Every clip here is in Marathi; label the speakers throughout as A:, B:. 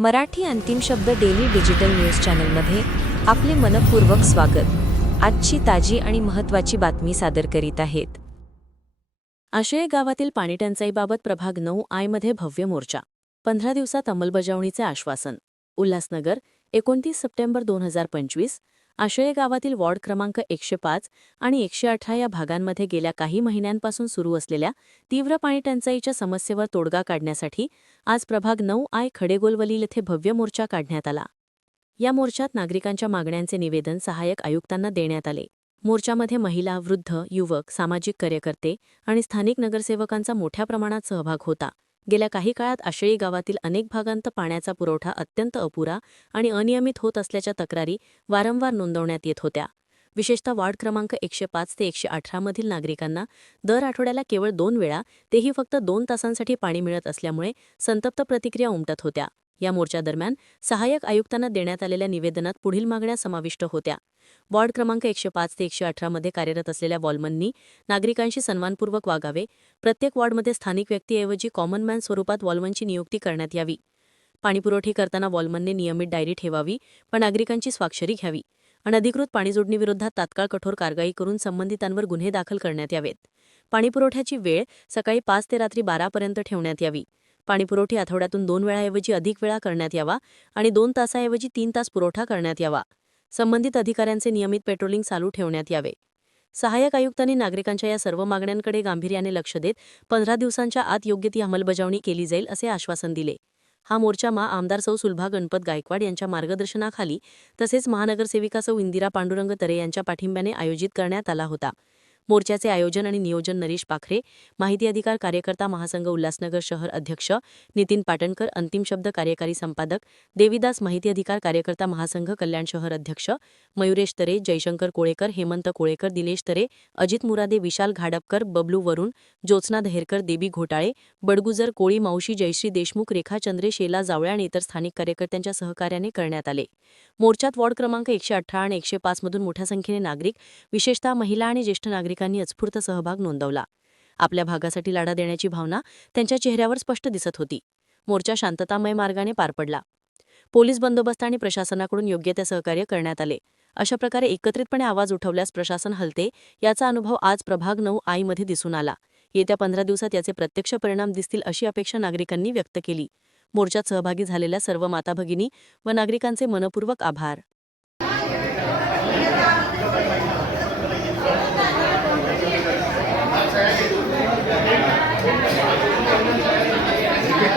A: मराठी अंतिम शब्द डेली डिजिटल न्यूज चॅनलमध्ये आपले मनपूर्वक स्वागत. आजची ताजी आणि महत्त्वाची बातमी सादर करीत आहेत.
B: आशय गावातील पाणीटंचाईबाबत प्रभाग नऊ आयमध्ये भव्य मोर्चा. पंधरा दिवसात अंमलबजावणीचे आश्वासन. उल्हासनगर एकोणतीस सप्टेंबर दोन हजार पंचवीस आशय गावातील वॉर्ड क्रमांक एकशे पाच आणि एकशे अठरा या भागांमध्ये गेल्या काही महिन्यांपासून सुरू असलेल्या तीव्र पाणीटंचाईच्या समस्येवर तोडगा काढण्यासाठी आज प्रभाग नऊ आय खडेगोलवलील येथे भव्य मोर्चा काढण्यात आला. या मोर्चात नागरिकांच्या मागण्यांचे निवेदन सहाय्यक आयुक्तांना देण्यात आले. मोर्चामध्ये महिला वृद्ध युवक सामाजिक कार्यकर्ते आणि स्थानिक नगरसेवकांचा मोठ्या प्रमाणात सहभाग होता. गेल्या काही काळात आशेळी गावातील अनेक भागांत पाण्याचा पुरवठा अत्यंत अपुरा आणि अनियमित होत असल्याच्या तक्रारी वारंवार नोंदवण्यात येत होत्या. विशेषतः वार्ड क्रमांक एकशे पाच ते एकशे अठरामधील नागरिकांना दर आठवड्याला केवळ दोन वेळा तेही फक्त दोन तासांसाठी पाणी मिळत असल्यामुळे संतप्त प्रतिक्रिया उमटत होत्या. या मोर्चादरम्यान सहाय्यक आयुक्तांना देण्यात आलेल्या निवेदनात पुढील मागण्या समाविष्ट होत्या. वॉर्ड क्रमांक एकशे पाच ते एकशे अठरामध्ये कार्यरत असलेल्या वॉलमननी नागरिकांशी सन्मानपूर्वक वागावे. प्रत्येक वॉर्डमध्ये स्थानिक व्यक्तीऐवजी कॉमन मॅन स्वरूपात वॉलमनची नियुक्ती करण्यात यावी. पाणीपुरवठी करताना वॉलमनने नियमित डायरी ठेवावी पण नागरिकांची स्वाक्षरी घ्यावी. अनधिकृत पाणीजोडणीविरोधात तात्काळ कठोर कारवाई करून संबंधितांवर गुन्हे दाखल करण्यात यावेत. पाणीपुरवठ्याची वेळ सकाळी पाच ते रात्री बारापर्यंत ठेवण्यात यावी. पाणीपुरवठी आठवड्यातून दोन वेळाऐवजी अधिक वेळा करण्यात यावा आणि दोन तासाऐवजी तीन तास पुरवठा करण्यात यावा. संबंधित अधिकाऱ्यांचे नियमित पेट्रोलिंग चालू ठेवण्यात यावे. सहाय्यक आयुक्तांनी नागरिकांच्या या सर्व मागण्यांकडे गांभीर्याने लक्ष देत पंधरा दिवसांच्या आत योग्य ती अंमलबजावणी केली जाईल असे आश्वासन दिले. हा मोर्चा मा आमदार सौ सुलभा गणपत गायकवाड यांच्या मार्गदर्शनाखाली तसेच महानगरसेविका सौ इंदिरा पांडुरंग तरे यांच्या पाठिंब्याने आयोजित करण्यात आला होता. मोर्चाचे आयोजन आणि नियोजन नरेश पाखरे माहिती अधिकार कार्यकर्ता महासंघ उल्हासनगर शहर अध्यक्ष नितीन पाटणकर अंतिम शब्द कार्यकारी संपादक देविदास माहिती अधिकार कार्यकर्ता महासंघ कल्याण शहर अध्यक्ष मयुरेश तरे जयशंकर कोळेकर हेमंत कोळेकर दिलेश तरे अजित मुरादे विशाल घाडपकर बबलू वरुण ज्योत्स्ना दहेरकर देबी घोटाळे बडगुजर कोळी मावशी जयश्री देशमुख रेखा चंद्रे शेला जावळे आणि इतर स्थानिक कार्यकर्त्यांच्या सहकार्याने करण्यात आले. मोर्चात वॉर्ड क्रमांक एकशे अठरा आणि एकशे पाचमधून मोठ्या संख्येने नागरिक विशेषतः महिला आणि ज्येष्ठ नागरिक नागरिकांनी उत्स्फूर्त सहभाग नोंदवला. आपल्या भागासाठी लढा देण्याची भावना त्यांच्या चेहऱ्यावर स्पष्ट दिसत होती. मोर्चा शांततामय मार्गाने पार पडला. पोलीस बंदोबस्त आणि प्रशासनाकडून योग्य ते सहकार्य करण्यात आले. अशा प्रकारे एकत्रितपणे आवाज उठवल्यास प्रशासन हलते याचा अनुभव आज प्रभाग नऊ आईमध्ये दिसून आला. येत्या पंधरा दिवसात याचे प्रत्यक्ष परिणाम दिसतील अशी अपेक्षा नागरिकांनी व्यक्त केली. मोर्चात सहभागी झालेल्या सर्व माता भगिनी व नागरिकांचे मनपूर्वक आभार.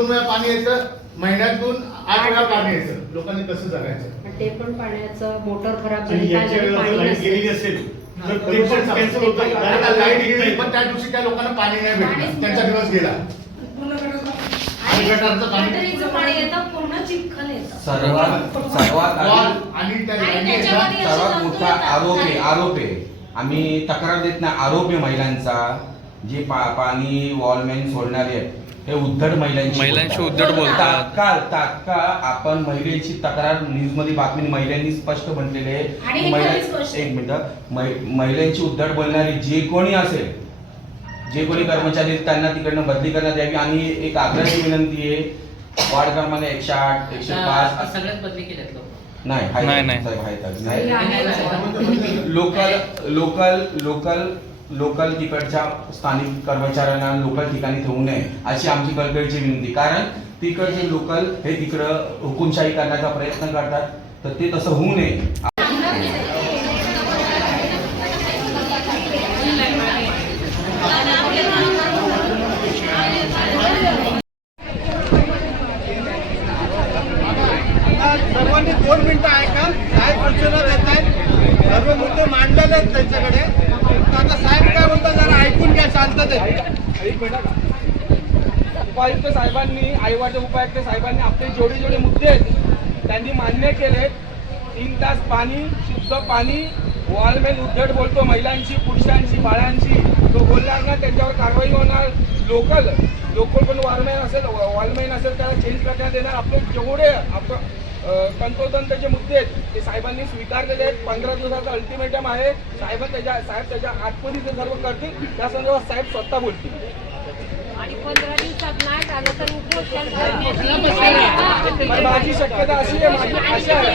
C: दोन वेळा पाणी यायचं महिन्यातून आठ वेळा पाणी यायचं. लोकांनी कसं जगायचं?
D: पण ते पण पाण्याचं मोटर खराब
E: आणि
D: झाली
E: याच्या
D: काय
E: वेळेला
D: पाणी लाइट.
E: गेलेली असेल तर ते
C: ते
E: पण कॅन्सल होतं.
C: आता लाइट गेली पण त्या दिवशी त्या लोकांना पाणी नाही भेटलं. त्यांचा दिवस गेला. आणि गटारचं पाणी
F: गटरीचं पाणी येतं पूर्ण चिखल येतं.
G: सर्वात
C: आणि त्या
F: आणि त्याच्यामध्ये
G: मोठा. आरोप आहे आरोप आहे. आम्ही तक्रार देत नाही आरोप आहे महिलांचा जे पा पाणी वॉलमॅन सोडणारे आहेत. हे उद्धट महिलांची
H: महिलांशी
G: बोलतात.
H: उद्धट बोलतात.
G: तात्काळ तात्काळ आपण महिलेची तक्रार न्यूजमध्ये बातमी महिलांनी स्पष्ट म्हटलेले
F: आणि
G: आहे
F: हे स्पष्ट.
G: एक मिनिट मै- महिलांची उद्धट बोलणारी जे कोणी असेल जे कोणी कर्मचारी आहेत, त्यांना तिकडनं बदली करण्यात यावी आणि एक आग्रही विनंती आहे वार्ड क्रमांक एकशे आठ एकशे पाच
I: सगळ्यात बदली केल्यात लोक
G: नाही. साहेब. लोकल लोकल लोकल लोकल तिकडच्या स्थानिक कर्मचाऱ्यांना लोकल ठिकाणी ठेवू नये अशी आमची कळकळीची विनंती. कारण तिकडचे लोकल हे तिकडं हुकुमशाही करण्याचा प्रयत्न करतात तर ते तसं होऊ नये.
C: सर्वांनी दोन मिनिटं ऐका साहेब सूचना देत आहेत? सर्व मुद्दे मांडलेले आहेत त्यांच्याकडे. आता साहेब काय म्हणतात जरा ऐकून घ्या शांततेत.
E: उपायुक्त साहेबांनी आईवाडचे उपायुक्त साहेबांनी आपले जोडे जोडे मुद्दे आहेत. त्यांनी मान्य केले. तीन तास पाणी शुद्ध पाणी वॉलमॅन उद्धट बोलतो महिलांची पुरुषांची बाळांची तो बोलणार ना त्यांच्यावर कारवाई होणार. लोकल लोकल पण वॉलमॅन असेल वॉलमॅन असेल त्याला चेंज करण्यात येणार. आपले जेवढे आपण तंतोतंतचे मुद्दे आहेत ते साहेबांनी स्वीकारलेले आहेत. पंधरा दिवसाचा अल्टिमेटम आहे. साहेब त्याच्या साहेब त्याच्या आतमध्ये ते सर्व करतील त्या संदर्भात साहेब स्वतः बोलतील.
D: आणि पंधरा दिवसात नाही झालं तर उपोषण करण्यात येईल.
E: पण माझी शक्यता अशी आहे माझी आशा आहे.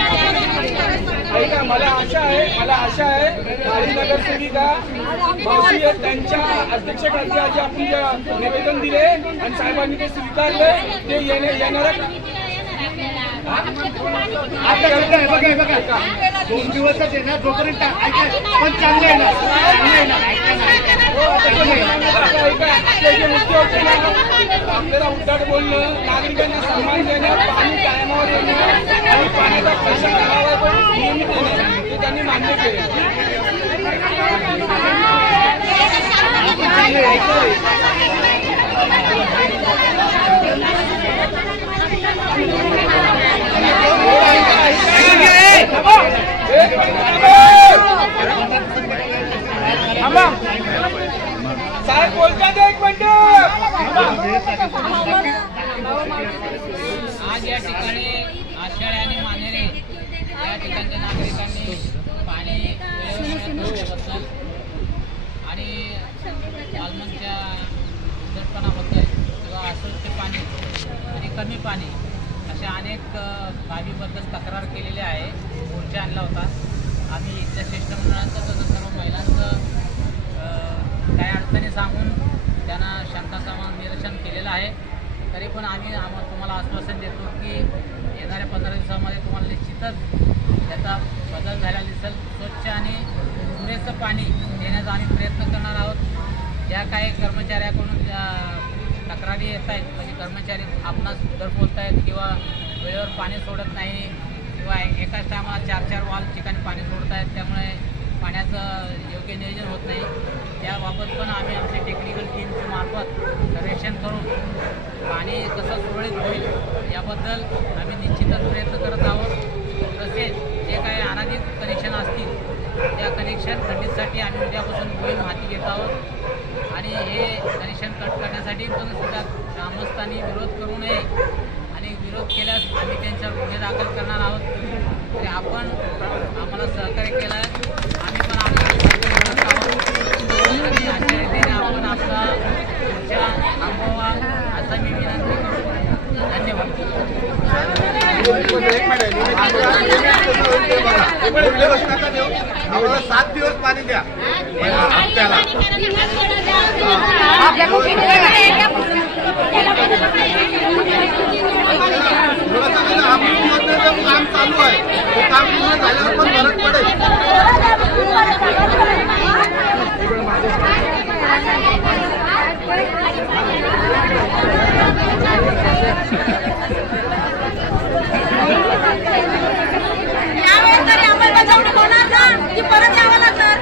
E: ऐका मला आशा आहे मला आशा आहे माझी नगरसेविका मावशी त्यांच्या अध्यक्षखाली आधी आपण निवेदन दिले आणि साहेबांनी ते स्वीकारले ते येणे येणाऱ्या
C: आता बघा हे बघा. बघा दोन दिवसच ना जोपर्यंत ऐका पण चांगले येणार ना, चांगले ना.
E: ऐका, ना, आपल्याला उद्धट बोलणं नागरिकांना सन्मान देणं पाणी टायमावर येणं आणि पाण्याचा पैसा करावा पण नियमित येणं ते त्यांनी मान्य केले. साहेब बोलतात एक मिनिट
H: आज या ठिकाणी आषाढी आणि मानेरे या ठिकाणच्या नागरिकांनी पाणी वेळेवर आणि वाल्मनच्या उद्धटपणाबद्दल किंवा अस्वच्छ पाणी आणि कमी पाणी अशा अनेक बाबीबद्दल तक्रार केलेली आहे. मोर्चा आणला होता? आम्ही इथल्या शिष्टमंडळाचं तसंच सर्व महिलांचं काही काय अडचणी सांगून त्यांना शांततामान निरसन केलेलं आहे. तरी पण आम्ही आम्हाला तुम्हाला आश्वासन देतो की येणाऱ्या पंधरा दिवसामध्ये तुम्हाला निश्चितच त्याचा बदल झालेला दिसेल. स्वच्छ आणि पुरेसं पाणी देण्याचा आम्ही प्रयत्न करणार आहोत. ज्या काही कर्मचाऱ्याकडून त्या तक्रारी येत आहेत. म्हणजे कर्मचारी आपणास दर बोलत आहेत किंवा वेळेवर पाणी सोडत नाही किंवा एकाच टायमाला चार चार वाल ठिकाणी पाणी सोडत आहेत. त्यामुळे पाण्याचं योग्य नियोजन होत नाही. त्याबाबत पण आम्ही आमच्या टेक्निकल टीमच्या मार्फत सर्वेक्षण करून पाणी कसं सुरळीत होईल याबद्दल आम्ही निश्चितच प्रयत्न करत आहोत. तसेच जे काही अनाधिक कनेक्शन असतील त्या कनेक्शन खंडितसाठी आम्ही उद्यापासून मोहीम हाती घेत आहोत. आणि हे कनेक्शन पण सुद्धा ग्रामस्थांनी विरोध करू नये. आणि विरोध केल्यास आम्ही त्यांच्यावर गुन्हे दाखल करणार आहोत. तरी आपण आम्हाला सहकार्य केलं आहे आम्ही पण आहोत. आणि अशा रीतीने आपण आपला तुमच्या थांबवा असा मी विनंती करतो. धन्यवाद.
C: सात दिवस पाणी द्या. अमृत योजनेचं काम चालू आहे ते काम पूर्ण झाल्यावर पण फरक पडेल
F: यावेळेस तरी अंमलबजावणी होणार ना की परत यावं लागणार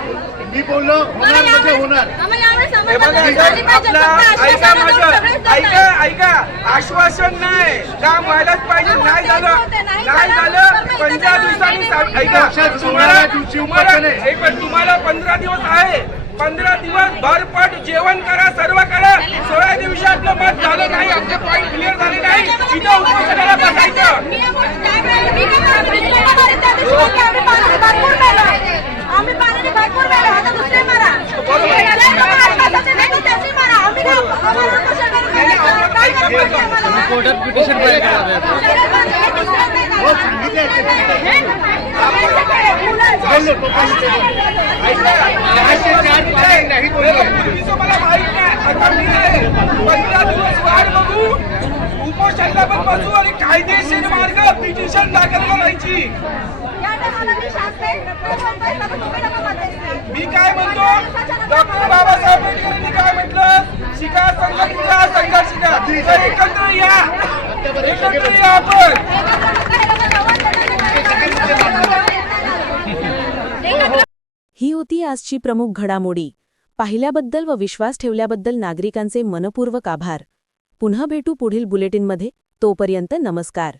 C: मी बोललो होणार म्हणजे होणार
F: आम्हाला यावेळेस
E: हे बघा ऐका
F: आश्वासनं देऊन
E: माझं
F: सगळेच
E: ऐका
F: जातात.
E: ऐका आश्वासन नाही काम व्हायलाच पाहिजे नाही झालं नाही झालं पंधरा दिवसांनी ऐका तुम्हाला तुम्हाला पंधरा दिवस आहे. पंधरा दिवस भरपट जेवण करा सर्व करा. सोळा दिवशी आपलं मत झालं नाही आपले पॉईंट क्लिअर झाले नाही. इथं उपोषणाला बसायचं
F: मी आपण काय केलं? मी काय केलं? मी तुला मारेन त्या दिवशी बोलली, आम्ही पाण्याने भरपूर मेलो. आम्ही पाण्याने भरपूर मेलो. आता दुसरे मारा. ज्याला लोकं आश्वासन देतात त्याची मारा. आम्ही काय- आम्हाला उपोषण करायचं नाही. काय करायचं आम्हाला? दुसऱ्या पण हे दुसऱ्या नाही.
J: हो, सांगितलंय ते. चारशे चार पाणी नाही बोलले.
C: पूर्वीचं मला माहीत नाही आता मी आहे. पंधरा दिवस वाट बघू उपोषणला पण बसू आणि कायदेशीर मार्ग पिटिशन दाखल कोर्टात
E: पिटिशन फाईल मी शांत आहे. तुम्ही म्हणताय का तुम्ही नका म्हणताय?
C: मी काय म्हणतो डॉक्टर बाबासाहेब आंबेडकरांनी काय म्हटलं शिका संघ शिका संघर्ष शिका एकत्र या
K: ही होती आजची प्रमुख घडामोडी. पाहिल्याबद्दल व विश्वास ठेवल्याबद्दल नागरिकांचे मनपूर्वक आभार. पुन्हा भेटू पुढील बुलेटिनमध्ये. तोपर्यंत नमस्कार.